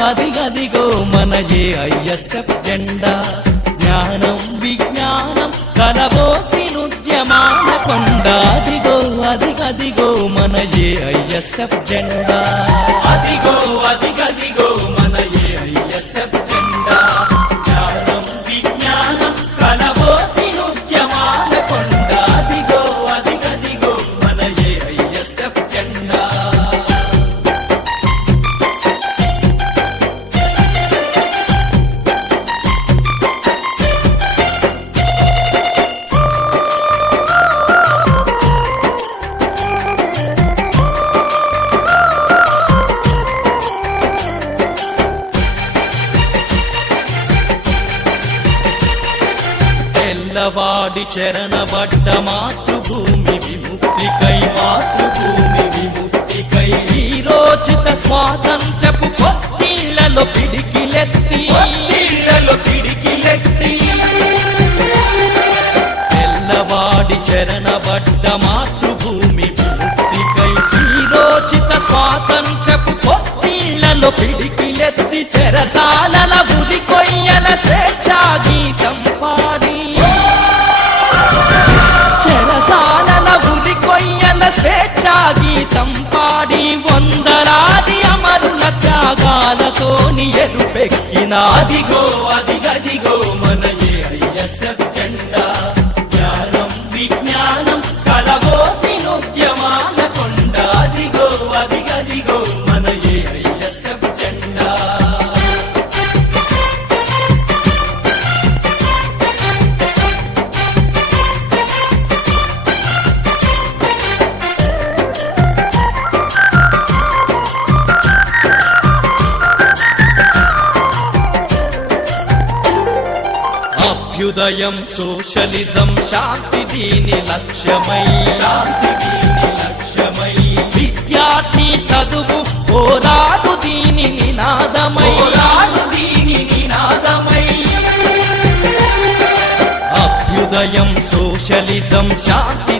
అదిగదిగో మన ఏఐఎస్ఎఫ్ జెండా జ్ఞానం విజ్ఞానం కలబోసినుద్యమాన కొండ అదిగో అదిగదిగో మన ఏఐఎస్ఎఫ్ జెండా అదిగో అదిగదిగో మన ఏఐఎస్ఎఫ్ జెండా జ్ఞానం విజ్ఞానం కలబోసినుద్యమాన కొండ అదిగో అదిగదిగో మన ఏఐఎస్ఎఫ్ జెండా తెల్లవాడి చరణబడ్డ మాతృభూమి విముక్తికై మాతృభూమి విముక్తికై వీరోచిత స్వాతంత్రపు పొత్తిళ్లలో పిడికిలెత్తి తెల్లవాడి చరణబడ్డ మాతృభూమి విముక్తికై వీరోచిత స్వాతంత్రపు పొత్తిళ్లలో పిడికిలెత్తి చెరసాలల బుది కొయ్యల స్వేచ్ఛా గీతం పాడి చెరసాలల బుది కొయ్యల స్వేచ్ఛా గీతం పాడి వందలాది అమరుల త్యాగాలతోని ఎరుపెక్కిన అదిగో అదిగదిగో మన ఏఐఎస్ఎఫ్ జెండా జ్ఞానం విజ్ఞానం కలబోసినుద్యమాల కొండ అదిగో అదిగదిగో మన ఏఐఎస్ఎఫ్ జెండా అభ్యుదయం సోషలిజం శాంతి దీని లక్ష్యమై విద్యార్థి చదువు పోరాడు దీని నినాదమై అభ్యుదయం సోషలిజం శాంతి